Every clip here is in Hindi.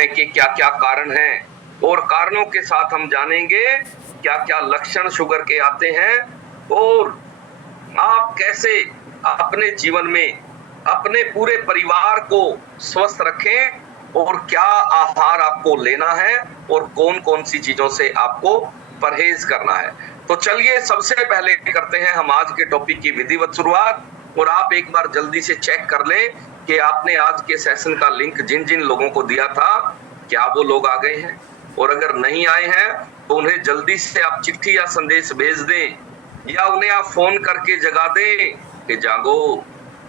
होने के क्या क्या कारण हैं, और कारणों के साथ हम जानेंगे क्या क्या लक्षण शुगर के आते हैं, और आप कैसे अपने जीवन में अपने पूरे परिवार को स्वस्थ रखें, और क्या आहार आपको लेना है, और कौन कौन सी चीजों से आपको परहेज करना है। तो चलिए सबसे पहले करते हैं हम आज के टॉपिक की विधिवत शुरुआत। और आप एक बार जल्दी से चेक कर लें कि आपने आज के सेशन का लिंक जिन जिन लोगों को दिया था क्या वो लोग आ गए हैं, और अगर नहीं आए हैं तो उन्हें जल्दी से आप चिट्ठी या संदेश भेज दें, या उन्हें आप फोन करके जगा दें कि जागो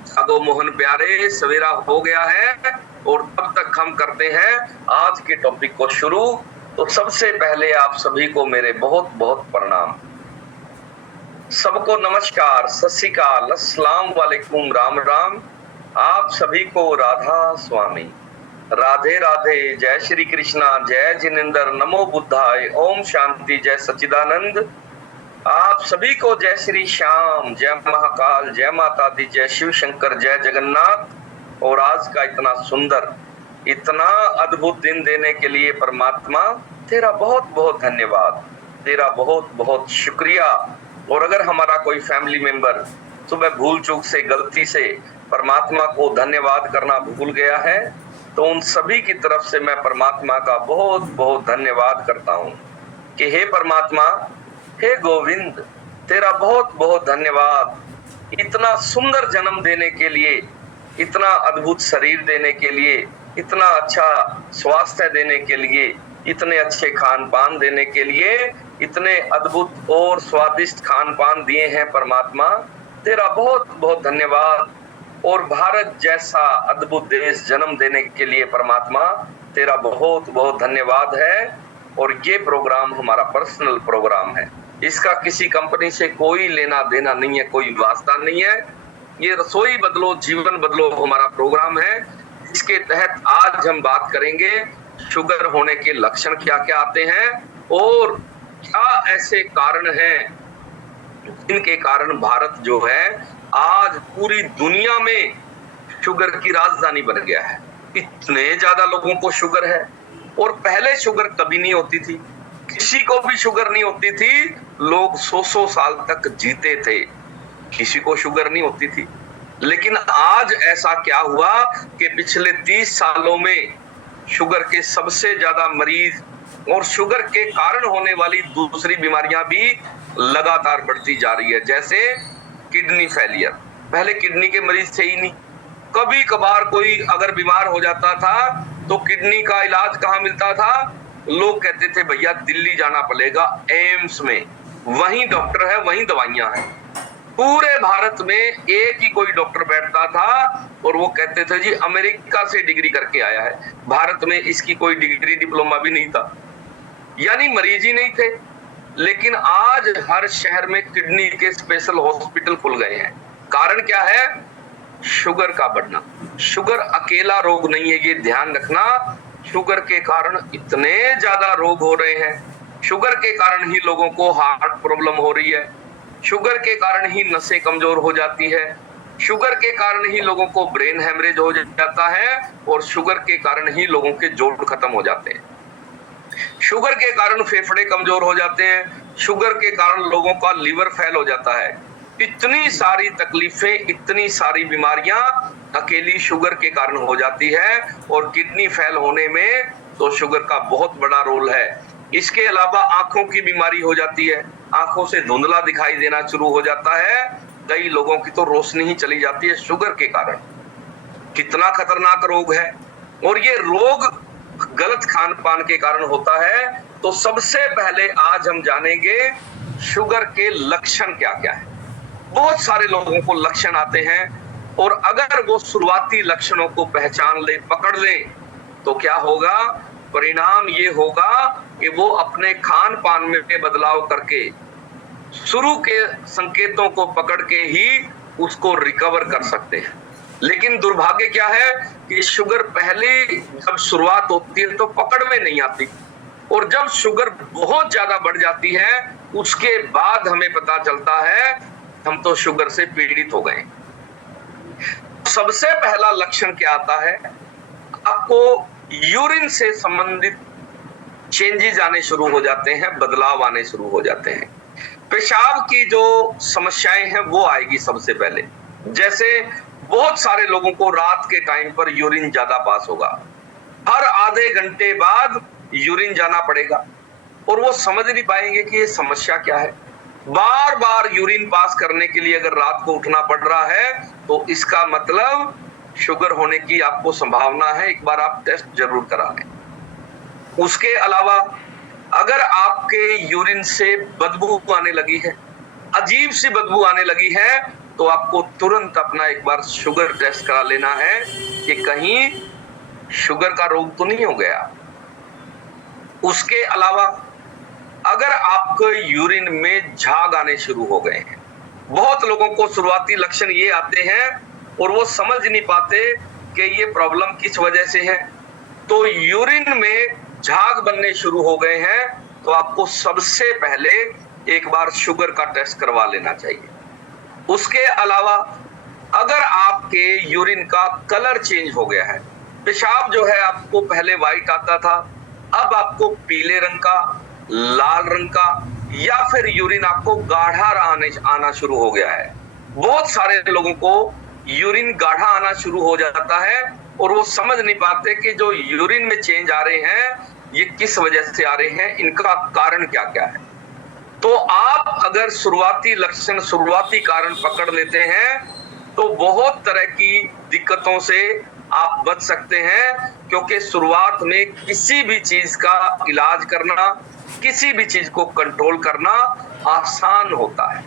जागो मोहन प्यारे, सवेरा हो गया है। और तब तक हम करते हैं आज के टॉपिक को शुरू। तो सबसे पहले आप सभी को मेरे बहुत बहुत प्रणाम, सबको नमस्कार, सत श्री अकाल, अस्सलाम वालेकुम, राम राम। आप सभी को राधा स्वामी, राधे राधे, जय श्री कृष्णा, जय जिनेंद्र, नमो बुद्धाय, ओम शांति, जय सच्चिदानंद। आप सभी को जय श्री श्याम, जय महाकाल, जय माता दी, जय शिव शंकर, जय जगन्नाथ। और आज का इतना सुंदर, इतना अद्भुत दिन देने के लिए परमात्मा तेरा बहुत बहुत धन्यवाद, तेरा बहुत बहुत शुक्रिया। और अगर हमारा कोई फैमिली मेंबर सुबह भूल चूक से, गलती से परमात्मा को धन्यवाद करना भूल गया है, तो उन सभी की तरफ से मैं परमात्मा का बहुत बहुत धन्यवाद करता हूँ कि हे परमात्मा, हे गोविंद, तेरा बहुत बहुत धन्यवाद, इतना सुंदर जन्म देने के लिए, इतना अद्भुत शरीर देने के लिए, इतना अच्छा स्वास्थ्य देने के लिए, इतने अच्छे खान पान देने के लिए, इतने अद्भुत और स्वादिष्ट खान पान दिए हैं परमात्मा, तेरा बहुत बहुत धन्यवाद। और भारत जैसा अद्भुत देश जन्म देने के लिए परमात्मा तेरा बहुत बहुत धन्यवाद है। और ये प्रोग्राम हमारा पर्सनल प्रोग्राम है, इसका किसी कंपनी से कोई लेना देना नहीं है, कोई वास्ता नहीं है। ये रसोई बदलो जीवन बदलो हमारा प्रोग्राम है। इसके तहत आज हम बात करेंगे शुगर होने के लक्षण क्या क्या आते हैं, और क्या ऐसे कारण हैं जिनके कारण भारत जो है आज पूरी दुनिया में शुगर की राजधानी बन गया है। इतने ज्यादा लोगों को शुगर है, और पहले शुगर कभी नहीं होती थी, किसी को भी शुगर नहीं होती थी, लोग 100-100 साल तक जीते थे, किसी को शुगर नहीं होती थी। लेकिन आज ऐसा क्या हुआ कि पिछले 30 सालों में शुगर के सबसे ज्यादा मरीज और शुगर के कारण होने वाली दूसरी बीमारियां भी लगातार बढ़ती जा रही है, जैसे किडनी फेलियर। पहले किडनी के मरीज थे ही नहीं, कभी कभार कोई अगर बीमार हो जाता था तो किडनी का इलाज कहाँ मिलता था, लोग कहते थे भैया दिल्ली जाना पड़ेगा, एम्स में, वहीं डॉक्टर है, वहीं दवाइयां हैं। पूरे भारत में एक ही कोई डॉक्टर बैठता था और वो कहते थे जी अमेरिका से डिग्री करके आया है, भारत में इसकी कोई डिग्री डिप्लोमा भी नहीं था, यानी मरीज ही नहीं थे। लेकिन आज हर शहर में किडनी के स्पेशल हॉस्पिटल खुल गए हैं। कारण क्या है? शुगर का बढ़ना। शुगर अकेला रोग नहीं है, ये ध्यान रखना, शुगर के कारण इतने ज्यादा रोग हो रहे हैं। शुगर के कारण ही लोगों को हार्ट प्रॉब्लम हो रही है, शुगर के कारण ही नसें कमजोर हो जाती है, शुगर के कारण ही लोगों को ब्रेन हेमरेज हो जाता है, और शुगर के कारण ही लोगों के जोड़ खत्म हो जाते हैं, शुगर के कारण फेफड़े कमजोर हो जाते हैं, शुगर के कारण लोगों का लीवर फेल हो जाता है। इतनी सारी तकलीफें, इतनी सारी बीमारियां अकेली शुगर के कारण हो जाती है, और किडनी फेल होने में तो शुगर का बहुत बड़ा रोल है। इसके अलावा आंखों की बीमारी हो जाती है, आंखों से धुंधला दिखाई देना शुरू हो जाता है, कई लोगों की तो रोशनी ही चली जाती है शुगर के कारण। कितना खतरनाक रोग है, और ये रोग गलत खान पान के कारण होता है। तो सबसे पहले आज हम जानेंगे शुगर के लक्षण क्या क्या है। बहुत सारे लोगों को लक्षण आते हैं, और अगर वो शुरुआती लक्षणों को पहचान ले, पकड़ ले, तो क्या होगा? परिणाम ये होगा कि वो अपने खान पान में बदलाव करके शुरू के संकेतों को पकड़ के ही उसको रिकवर कर सकते हैं। लेकिन दुर्भाग्य क्या है कि शुगर पहले जब शुरुआत होती है तो पकड़ में नहीं आती, और जब शुगर बहुत ज्यादा बढ़ जाती है उसके बाद हमें पता चलता है हम तो शुगर से पीड़ित हो गए। सबसे पहला लक्षण क्या आता है? आपको यूरिन से संबंधित चेंजेस आने शुरू हो जाते हैं, बदलाव आने शुरू हो जाते हैं। पेशाब की जो समस्याएं हैं वो आएगी सबसे पहले। जैसे बहुत सारे लोगों को रात के टाइम पर यूरिन ज्यादा पास होगा, हर आधे घंटे बाद यूरिन जाना पड़ेगा और वो समझ नहीं पाएंगे कि ये समस्या क्या है। बार बार यूरिन पास करने के लिए अगर रात को उठना पड़ रहा है तो इसका मतलब शुगर होने की आपको संभावना है। एक बार आप टेस्ट जरूर करा लें। उसके अलावा अगर आपके यूरिन से बदबू आने लगी है, अजीब सी बदबू आने लगी है, तो आपको तुरंत अपना एक बार शुगर टेस्ट करा लेना है कि कहीं शुगर का रोग तो नहीं हो गया। उसके अलावा अगर आपके यूरिन में झाग आने शुरू हो गए हैं, बहुत लोगों को शुरुआती लक्षण ये आते हैं और वो समझ नहीं पाते कि ये प्रॉब्लम किस वजह से है। तो यूरिन में झाग बनने शुरू हो गए हैं तो आपको सबसे पहले एक बार शुगर का टेस्ट करवा लेना चाहिए। उसके अलावा अगर आपके यूरिन का कलर चेंज हो गया है, पेशाब जो है आपको पहले व्हाइट आता था, अब आपको पीले रंग का, लाल रंग का, या फिर यूरिन आपको गाढ़ा आना शुरू हो गया है। बहुत सारे लोगों को यूरिन गाढ़ा आना शुरू हो जाता है और वो समझ नहीं पाते कि जो यूरिन में चेंज आ रहे हैं ये किस वजह से आ रहे हैं, इनका कारण क्या क्या है। तो आप अगर शुरुआती लक्षण, शुरुआती कारण पकड़ लेते हैं तो बहुत तरह की दिक्कतों से आप बच सकते हैं, क्योंकि शुरुआत में किसी भी चीज का इलाज करना, किसी भी चीज को कंट्रोल करना आसान होता है,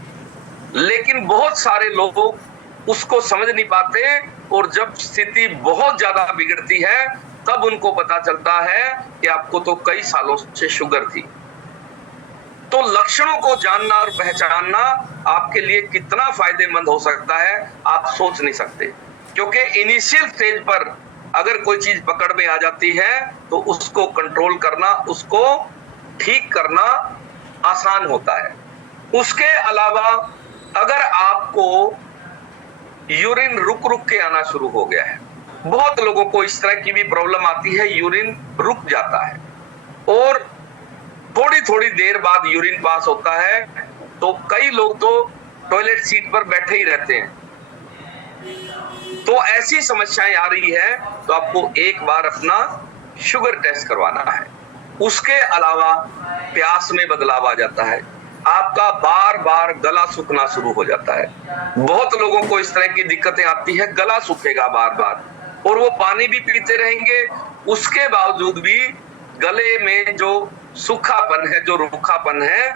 लेकिन बहुत सारे लोग उसको समझ नहीं पाते और जब स्थिति बहुत ज्यादा बिगड़ती है तब उनको पता चलता है कि आपको तो कई सालों से शुगर थी। तो लक्षणों को जानना और पहचानना आपके लिए कितना फायदेमंद हो सकता है आप सोच नहीं सकते, क्योंकि इनिशियल स्टेज पर अगर कोई चीज पकड़ में आ जाती है तो उसको कंट्रोल करना, उसको ठीक करना आसान होता है। उसके अलावा अगर आपको यूरिन रुक रुक के आना शुरू हो गया है, बहुत लोगों को इस तरह की भी प्रॉब्लम आती है, यूरिन रुक जाता है और थोड़ी थोड़ी देर बाद यूरिन पास होता है, तो कई लोग तो टॉयलेट सीट पर बैठे ही रहते हैं। तो ऐसी समस्याएं आ रही है तो आपको एक बार अपना शुगर टेस्ट करवाना है। उसके अलावा प्यास में बदलाव आ जाता है, आपका बार बार गला सूखना शुरू हो जाता है। बहुत लोगों को इस तरह की दिक्कतें आती है, गला सूखेगा बार बार और वो पानी भी पीते रहेंगे, उसके बावजूद भी गले में जो सूखापन है, जो रूखापन है,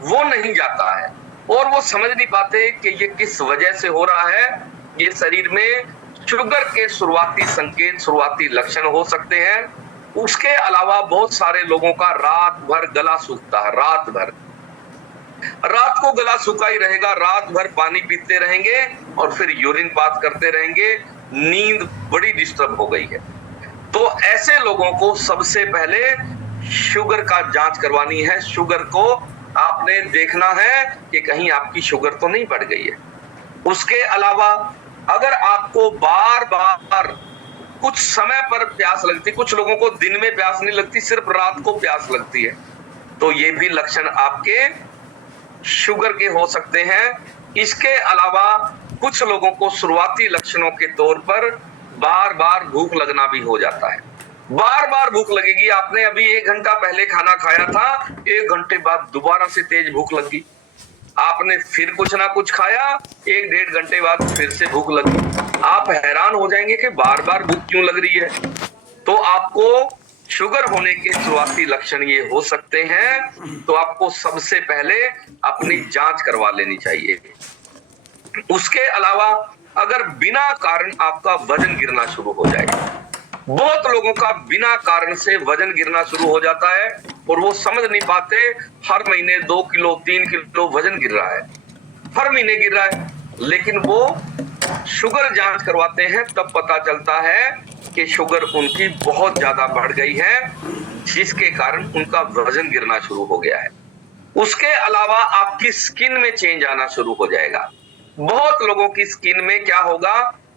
वो नहीं जाता है और वो समझ नहीं पाते कि ये किस वजह से हो रहा है। ये शरीर में शुगर के शुरुआती संकेत, शुरुआती लक्षण हो सकते हैं। उसके अलावा बहुत सारे लोगों का रात भर गला सूखता है, रात को गला सूखा ही रहेगा, रात भर पानी पीते रहेंगे और फिर यूरिन पास करते रहेंगे, नींद बड़ी डिस्टर्ब हो गई है। तो ऐसे लोगों को सबसे पहले शुगर का जांच करवानी है। शुगर को आपने देखना है कि कहीं आपकी शुगर तो नहीं बढ़ गई है। उसके अलावा अगर आपको बार बार कुछ समय पर प्यास लगती, कुछ लोगों को दिन में प्यास नहीं लगती, सिर्फ रात को प्यास लगती है, तो ये भी लक्षण आपके शुगर के हो सकते हैं। इसके अलावा कुछ लोगों को शुरुआती लक्षणों के तौर पर बार बार भूख लगना भी हो जाता है। बार बार भूख लगेगी, आपने अभी 1 घंटा पहले खाना खाया था, 1 घंटे बाद दोबारा से तेज भूख लगी, आपने फिर कुछ ना कुछ खाया, 1-1.5 घंटे बाद फिर से भूख लगी। आप हैरान हो जाएंगे कि बार बार भूख क्यों लग रही है। तो आपको शुगर होने के शुरुआती लक्षण ये हो सकते हैं, तो आपको सबसे पहले अपनी जांच करवा लेनी चाहिए। उसके अलावा अगर बिना कारण आपका वजन गिरना शुरू हो जाए, बहुत लोगों का बिना कारण से वजन गिरना शुरू हो जाता है और वो समझ नहीं पाते, हर महीने 2 किलो 3 किलो वजन गिर रहा है, हर महीने गिर रहा है, लेकिन वो शुगर जांच करवाते हैं तब पता चलता है कि शुगर उनकी बहुत ज्यादा बढ़ गई है, जिसके कारण उनका वजन गिरना शुरू हो गया है। उसके अलावा आपकी स्किन में चेंज आना शुरू हो जाएगा। बहुत लोगों की स्किन में क्या होगा,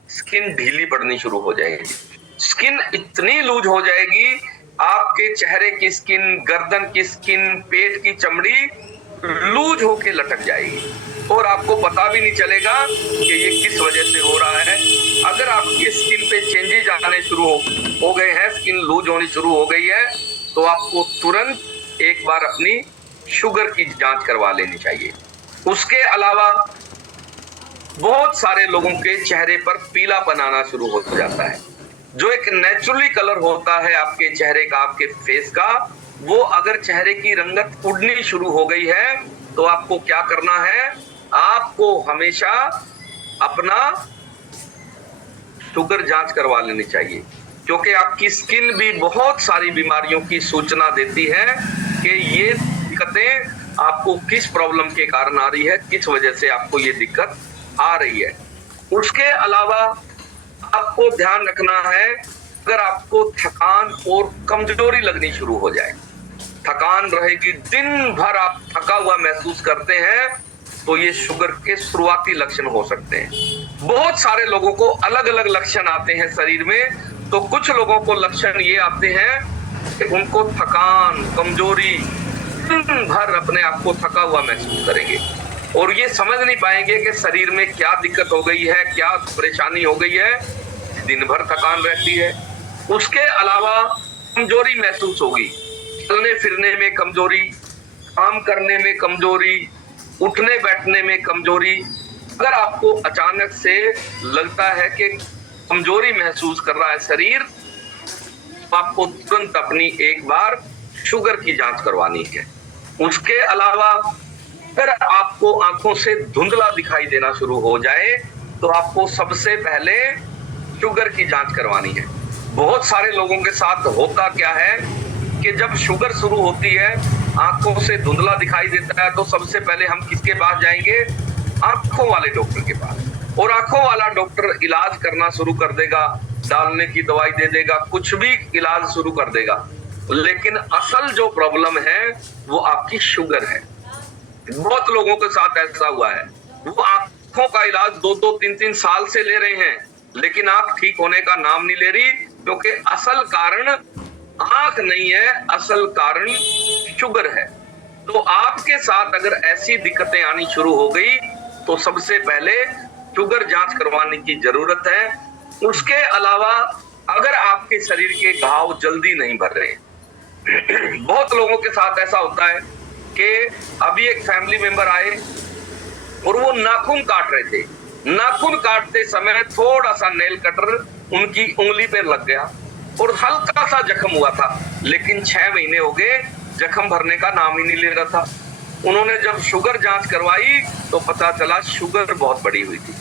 स्किन ढीली पड़नी शुरू हो जाएगी, स्किन इतनी लूज हो जाएगी, आपके चेहरे की स्किन, गर्दन की स्किन, पेट की चमड़ी लूज होके लटक जाएगी और आपको पता भी नहीं चलेगा कि ये किस वजह से हो रहा है। अगर आपकी स्किन पे चेंजेस आने शुरू हो गए हैं, स्किन लूज होनी शुरू हो गई है, तो आपको तुरंत एक बार अपनी शुगर की जांच करवा लेनी चाहिए। उसके अलावा बहुत सारे लोगों के चेहरे पर पीलापन आना शुरू हो जाता है, जो एक नेचुरली कलर होता है आपके चेहरे का, आपके फेस का, वो अगर चेहरे की रंगत उड़नी शुरू हो गई है तो आपको क्या करना है, आपको हमेशा अपना शुगर जांच करवा लेनी चाहिए, क्योंकि आपकी स्किन भी बहुत सारी बीमारियों की सूचना देती है कि ये दिक्कतें आपको किस प्रॉब्लम के कारण आ रही है, किस वजह से आपको ये दिक्कत आ रही है। उसके अलावा आपको ध्यान रखना है, अगर आपको थकान और कमजोरी लगनी शुरू हो जाए, थकान रहेगी, दिन भर आप थका हुआ महसूस करते हैं, तो ये शुगर के शुरुआती लक्षण हो सकते हैं। बहुत सारे लोगों को अलग अलग लक्षण आते हैं शरीर में। तो कुछ लोगों को लक्षण ये आते हैं कि उनको थकान, कमजोरी, दिन भर अपने आप को थका हुआ महसूस करेंगे और ये समझ नहीं पाएंगे कि शरीर में क्या दिक्कत हो गई है, क्या परेशानी हो गई है, दिन भर थकान रहती है। उसके अलावा कमजोरी महसूस होगी, चलने फिरने में कमजोरी, काम करने में कमजोरी, उठने बैठने में कमजोरी। अगर आपको अचानक से लगता है कि कमजोरी महसूस कर रहा है शरीर, तो आपको तुरंत अपनी एक बार शुगर की जांच करवानी है। उसके अलावा अगर आपको आंखों से धुंधला दिखाई देना शुरू हो जाए, तो आपको सबसे पहले शुगर की जांच करवानी है। बहुत सारे लोगों के साथ होता क्या है कि जब शुगर शुरू होती है, आंखों से धुंधला दिखाई देता है, तो सबसे पहले हम किसके पास जाएंगे, आंखों वाले डॉक्टर के पास। और आंखों वाला डॉक्टर इलाज करना शुरू कर देगा, डालने की दवाई दे देगा, कुछ भी इलाज शुरू कर देगा, लेकिन असल जो प्रॉब्लम है वो आपकी शुगर है। बहुत लोगों के साथ ऐसा हुआ है, वो आंखों का इलाज 2-2, 3-3 साल से ले रहे हैं, लेकिन आंख ठीक होने का नाम नहीं ले रही, क्योंकि असल कारण आंख नहीं है, असल कारण शुगर है। तो आपके साथ अगर ऐसी दिक्कतें आनी शुरू हो गई, तो सबसे पहले शुगर जांच करवाने की जरूरत है। उसके अलावा अगर आपके शरीर के घाव जल्दी नहीं भर रहे, बहुत लोगों के साथ ऐसा होता है कि अभी एक फैमिली मेंबर आए और वो नाखून काट रहे थे, नाखून काटते समय थोड़ा सा नेल कटर उनकी उंगली पे लग गया और हल्का सा जख्म हुआ था, लेकिन 6 महीने हो गए, जख्म भरने का नाम ही नहीं ले रहा था। उन्होंने जब शुगर जांच करवाई तो पता चला शुगर बहुत बढ़ी हुई थी।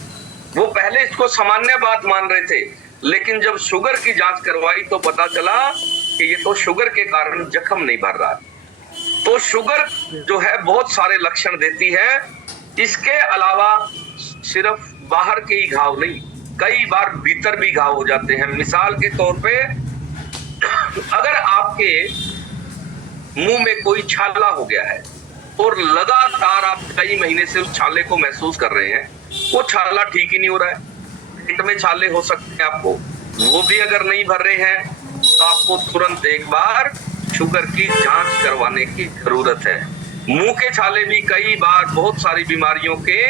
वो पहले इसको सामान्य बात मान रहे थे, लेकिन जब शुगर की जांच करवाई तो पता चला कि ये तो शुगर के कारण जख्म नहीं भर रहा। तो शुगर जो है बहुत सारे लक्षण देती है। इसके अलावा सिर्फ बाहर के ही घाव नहीं, कई बार भीतर भी घाव हो जाते हैं। मिसाल के तौर पे अगर आपके मुंह में कोई छाला हो गया है और लगातार आप कई महीने से उस छाले को महसूस कर रहे हैं, वो छाला ठीक ही नहीं हो रहा है, पेट में छाले हो सकते हैं आपको, वो भी अगर नहीं भर रहे हैं, तो आपको तुरंत एक बार शुगर की जांच करवाने की जरूरत है। मुंह के छाले भी कई बार बहुत सारी बीमारियों के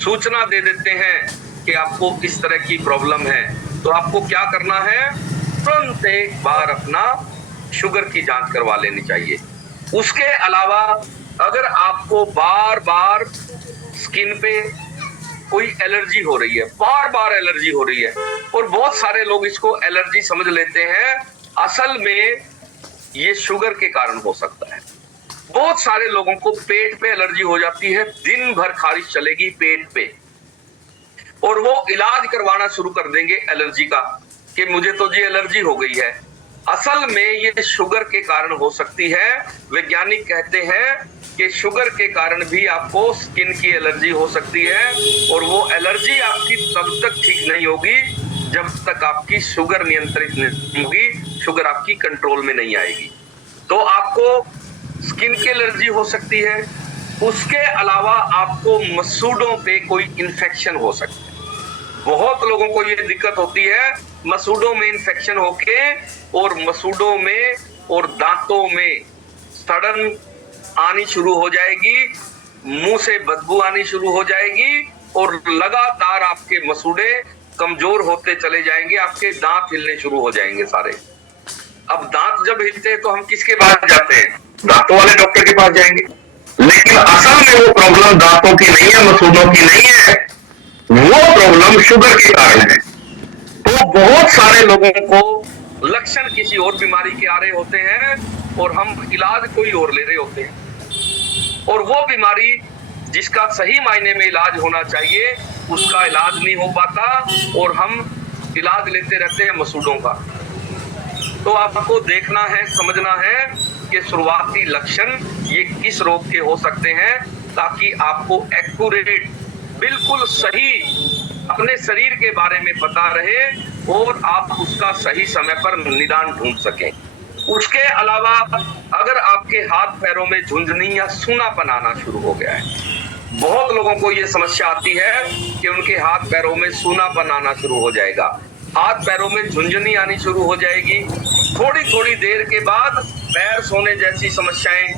सूचना दे देते हैं कि आपको इस तरह की प्रॉब्लम है। तो आपको क्या करना है, तुरंत एक बार अपना शुगर की जांच करवा लेनी चाहिए। उसके अलावा अगर आपको बार बार स्किन पे कोई एलर्जी हो रही है, बार बार एलर्जी हो रही है, और बहुत सारे लोग इसको एलर्जी समझ लेते हैं, असल में ये शुगर के कारण हो सकता है। बहुत सारे लोगों को पेट पे एलर्जी हो जाती है, दिन भर खारिश चलेगी पेट पे, और वो इलाज करवाना शुरू कर देंगे एलर्जी का कि मुझे तो जी एलर्जी हो गई है। असल में ये शुगर के कारण हो सकती है। वैज्ञानिक कहते हैं कि शुगर के कारण भी आपको स्किन की एलर्जी हो सकती है, और वो एलर्जी आपकी तब तक ठीक नहीं होगी जब तक आपकी शुगर नियंत्रित नहीं होगी, शुगर आपकी कंट्रोल में नहीं आएगी। तो आपको स्किन की एलर्जी हो सकती है। उसके अलावा आपको मसूड़ों पे कोई इन्फेक्शन हो सकता है। बहुत लोगों को ये दिक्कत होती है मसूड़ों में इन्फेक्शन होके और मसूड़ों में और दांतों में सड़न आनी शुरू हो जाएगी, मुंह से बदबू आनी शुरू हो जाएगी और लगातार आपके मसूड़े कमजोर होते चले जाएंगे, आपके दांत हिलने शुरू हो जाएंगे सारे। अब दांत जब हिलते हैं तो हम किसके पास जाते हैं? दांतों वाले डॉक्टर के पास जाएंगे। लेकिन असल में वो प्रॉब्लम दांतों की नहीं है, मसूड़ों की नहीं है, वो प्रॉब्लम शुगर के कारण है। तो बहुत सारे लोगों को लक्षण किसी और बीमारी के आ रहे होते हैं और हम इलाज कोई और ले रहे होते हैं, और वो बीमारी जिसका सही मायने में इलाज होना चाहिए उसका इलाज नहीं हो पाता और हम इलाज लेते रहते हैं मसूड़ों का। तो आपको देखना है, समझना है कि शुरुआती लक्षण ये किस रोग के हो सकते हैं, ताकि आपको एक्यूरेट, बिल्कुल सही अपने शरीर के बारे में पता रहे और आप उसका सही समय पर निदान ढूंढ सकें। उसके अलावा अगर आपके हाथ पैरों में झुंझुनी या सूनापन आना शुरू हो गया है, बहुत लोगों को ये समस्या आती है कि उनके हाथ पैरों में सूनापन आना शुरू हो जाएगा, हाथ पैरों में झुंझुनी आनी शुरू हो जाएगी, थोड़ी थोड़ी देर के बाद पैर सोने जैसी समस्याएं,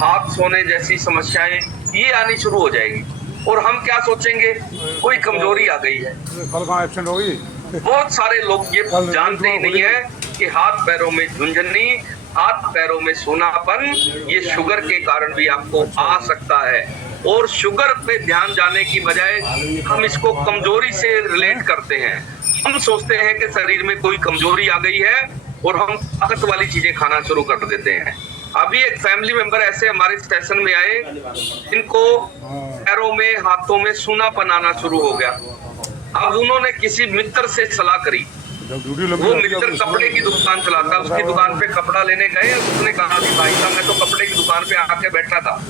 हाथ सोने जैसी समस्याएं ये आनी शुरू हो जाएगी, और हम क्या सोचेंगे कोई कमजोरी आ गई है। कल कहाँ एब्सेंट होगी? बहुत सारे लोग ये जानते ही नहीं है कि हाथ पैरों में झुंझुनी, हाथ पैरों में सूनापन ये शुगर के कारण भी आपको आ सकता है। और शुगर पे ध्यान जाने की बजाय हम इसको कमजोरी से रिलेट करते हैं। हम सोचते हैं कि शरीर में कोई कमजोरी आ गई है और हम ताकत वाली चीजें खाना शुरू कर देते हैं। अभी एक फैमिली मेंबर ऐसे हमारे स्टेशन में आए, इनको पैरों में, हाथों में सूनापन आना शुरू हो गया। अब उन्होंने किसी मित्र से सलाह करी, वो मित्र कपड़े की दुकान चलाता, उसकी दुकान पे कपड़ा लेने गए। उसने कहा कि भाई साहब मैं तो कपड़े की दुकान पे आके बैठा था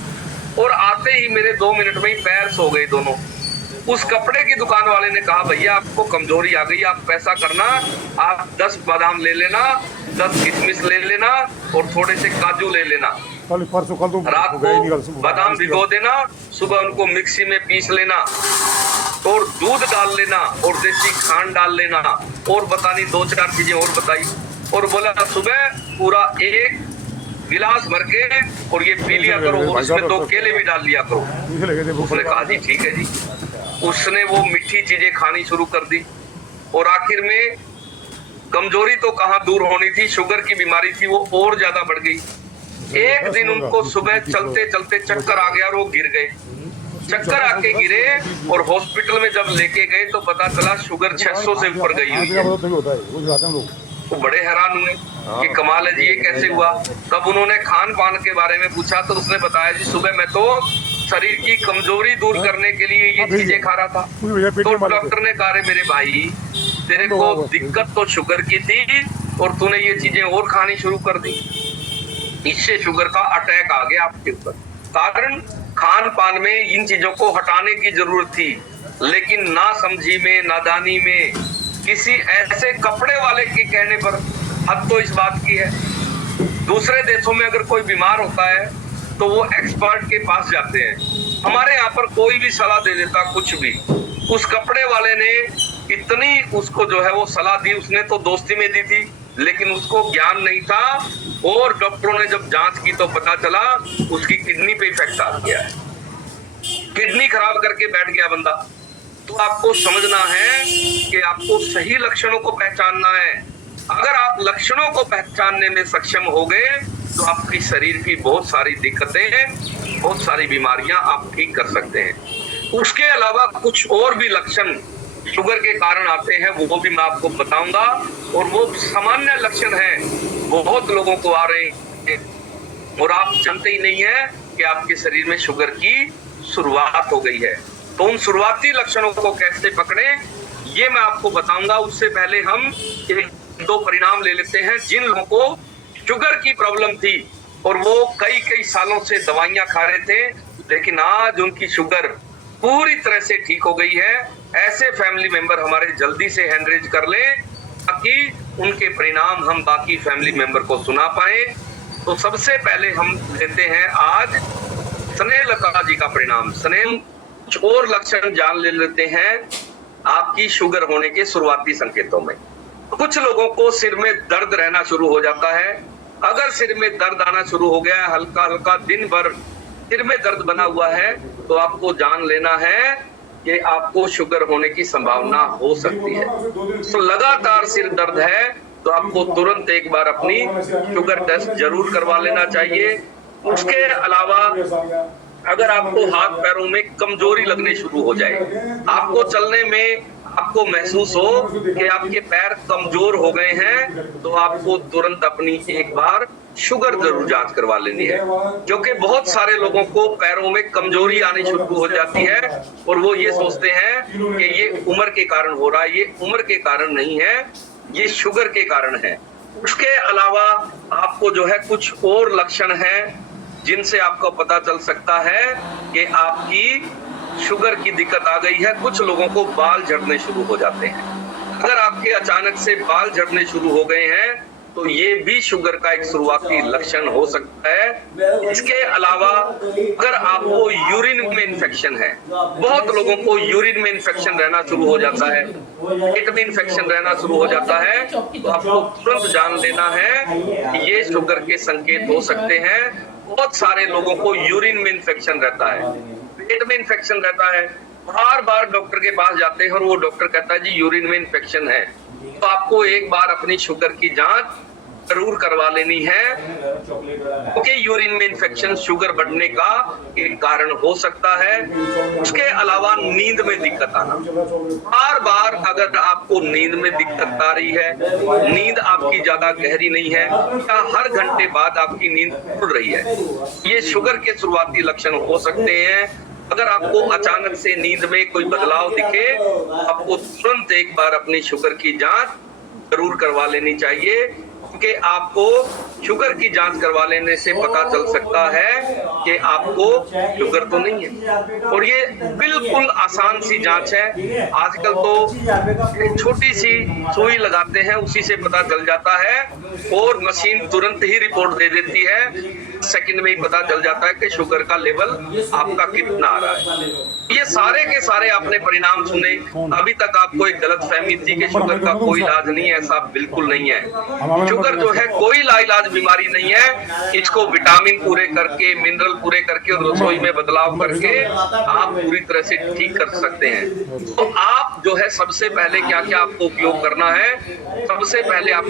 और आते ही मेरे 2 मिनट में ही पैर सो गए दोनों। उस कपड़े की दुकान वाले ने कहा भैया आपको कमजोरी आ गई, आप पैसा करना, आप 10 बादाम ले लेना, 10 किशमिश ले लेना और थोड़े से काजू ले लेना, रात को बादाम भिगो देना, सुबह उनको मिक्सी में पीस लेना और दूध डाल लेना और देसी खांड डाल लेना और बतानी 2-4 चीजें और बताई, और बोला सुबह पूरा 1 गिलास भर के और ये पी लिया करो और इसमें 2 केले भी डाल लिया करो। उसने कहा जी ठीक है जी। उसने वो मीठी चीजें खानी शुरू कर दी और आखिर में कमजोरी तो कहाँ दूर होनी थी, शुगर की बीमारी थी वो और ज्यादा बढ़ गई। एक दिन उनको सुबह चलते चलते चक्कर आ गया और वो गिर गए। चक्कर आके गिरे और हॉस्पिटल में जब लेके गए तो पता चला शुगर 600 से ऊपर गई हुई है। वो बड़े हैरान हुए कि कमाल है जी ये कैसे हुआ। तब उन्होंने खान पान के बारे में पूछा तो उसने बताया जी सुबह मैं तो शरीर की कमजोरी दूर करने के लिए ये चीजें खा रहा था। तो डॉक्टर ने कहा मेरे भाई तेरे को दिक्कत तो शुगर की थी और तूने ये चीजें और खानी शुरू कर दी, इससे शुगर का अटैक आ गया आपके ऊपर। कारण खान पान में इन चीजों को हटाने की जरूरत थी, लेकिन नासमझी में, नादानी में, किसी ऐसे कपड़े वाले के कहने पर हद तो इस बात की है। दूसरे देशों में अगर कोई बीमार होता है तो वो एक्सपर्ट के पास जाते हैं, हमारे यहाँ पर कोई भी सलाह दे देता कुछ भी। उस कपड़े वाले ने इतनी उसको जो है वो सलाह दी, उसने तो दोस्ती में दी थी लेकिन उसको ज्ञान नहीं था, और डॉक्टरों ने जब जांच की तो पता चला उसकी किडनी पे इफेक्ट आ गया है, किडनी खराब करके बैठ गया बंदा। तो आपको समझना है कि आपको सही लक्षणों को पहचानना है। अगर आप लक्षणों को पहचानने में सक्षम हो गए तो आपकी शरीर की बहुत सारी दिक्कतें, बहुत सारी बीमारियां आप ठीक कर सकते हैं। उसके अलावा कुछ और भी लक्षण शुगर के कारण आते हैं, वो भी मैं आपको बताऊंगा, और वो सामान्य लक्षण हैं, बहुत लोगों को आ रहे हैं और आप जानते ही नहीं है कि आपके शरीर में शुगर की शुरुआत हो गई है। तो उन शुरुआती लक्षणों को कैसे पकड़े ये मैं आपको बताऊंगा। उससे पहले हम 1-2 परिणाम ले लेते हैं। जिन लोगों को शुगर की प्रॉब्लम थी और वो कई सालों से दवाइयां खा रहे थे, लेकिन आज उनकी शुगर पूरी तरह से ठीक हो गई है, ऐसे फैमिली मेंबर हमारे जल्दी से हैंड रेज कर लें ताकि उनके परिणाम हम बाकी फैमिली मेंबर को सुना पाए। तो सबसे पहले हम लेते हैं आज स्नेहलता जी का परिणाम। स्नेह कुछ और लक्षण जान ले लेते हैं आपकी शुगर होने के शुरुआती संकेतों में। कुछ लोगों को सिर में दर्द रहना शुरू हो जाता है। अगर सिर में दर्द आना शुरू हो गया है, हल्का हल्का दिन भर सिर में दर्द बना हुआ है, तो आपको जान लेना है कि आपको शुगर होने की संभावना हो सकती है। तो लगातार सिर दर्द है तो आपको तुरंत एक बार अपनी शुगर टेस्ट जरूर करवा लेना चाहिए। उसके अलावा अगर आपको हाथ पैरों में कमजोरी लगने शुरू हो जाए, आपको चलने में आपको महसूस हो कि आपके पैर कमजोर हो गए हैं, तो आपको तुरंत अपनी एक बार शुगर जरूर जांच करवा लेनी है। क्योंकि बहुत सारे लोगों को पैरों में कमजोरी आनी शुरू हो जाती है और वो ये सोचते हैं कि ये उम्र के कारण हो रहा है। ये उम्र के कारण नहीं है, ये शुगर के कारण है। उसके अलावा आपको जो है कुछ और लक्षण हैं जिनसे आपको पता चल सकता है कि आपकी शुगर की दिक्कत आ गई है। कुछ लोगों को बाल झड़ने शुरू हो जाते हैं। अगर आपके अचानक से बाल झड़ने शुरू हो गए हैं तो ये भी शुगर का एक शुरुआती लक्षण हो सकता है। इसके अलावा अगर आपको यूरिन में इन्फेक्शन है, बहुत लोगों को यूरिन में इन्फेक्शन रहना शुरू हो जाता है, पेट में इन्फेक्शन रहना शुरू हो जाता है, तो आपको तुरंत जान लेना है कि ये शुगर के संकेत हो सकते हैं। बहुत सारे लोगों को यूरिन में इन्फेक्शन रहता है, पेट में इन्फेक्शन रहता है, बार बार डॉक्टर के पास जाते हैं और वो डॉक्टर कहता है जी यूरिन में इन्फेक्शन है। तो आपको एक बार अपनी शुगर की जांच जरूर करवा लेनी है, क्योंकि यूरिन में इन्फेक्शन शुगर बढ़ने का एक कारण हो सकता है। उसके अलावा नींद में दिक्कत आना, बार बार अगर आपको नींद में दिक्कत आ रही है, नींद आपकी ज्यादा गहरी नहीं है या हर घंटे बाद आपकी नींद खुल रही है, ये शुगर के शुरुआती लक्षण हो सकते हैं। अगर आपको अचानक से नींद में कोई बदलाव दिखे, आपको तुरंत एक बार अपनी शुगर की जांच जरूर करवा लेनी चाहिए, क्योंकि आपको शुगर की जांच करवा लेने से पता चल सकता है कि आपको शुगर तो नहीं है। और ये बिल्कुल आसान सी जांच है। आजकल तो एक छोटी सी सुई लगाते हैं, उसी से पता चल जाता है और मशीन तुरंत ही रिपोर्ट दे देती है। सेकंड में ही पता चल जाता है कि शुगर का लेवल आपका कितना आ रहा है। ये सारे के सारे आपने परिणाम सुने। अभी तक आपको एक गलत फहमी थी कि शुगर का कोई इलाज नहीं है, ऐसा बिल्कुल नहीं है। शुगर जो है कोई लाइलाज बीमारी नहीं है। इसको विटामिन पूरे करके, मिनरल पूरे करके और रसोई में बदलाव करके आप पूरी तरह से ठीक कर सकते हैं। तो आप जो है सबसे पहले क्या क्या आपको उपयोग करना है, सबसे पहले आप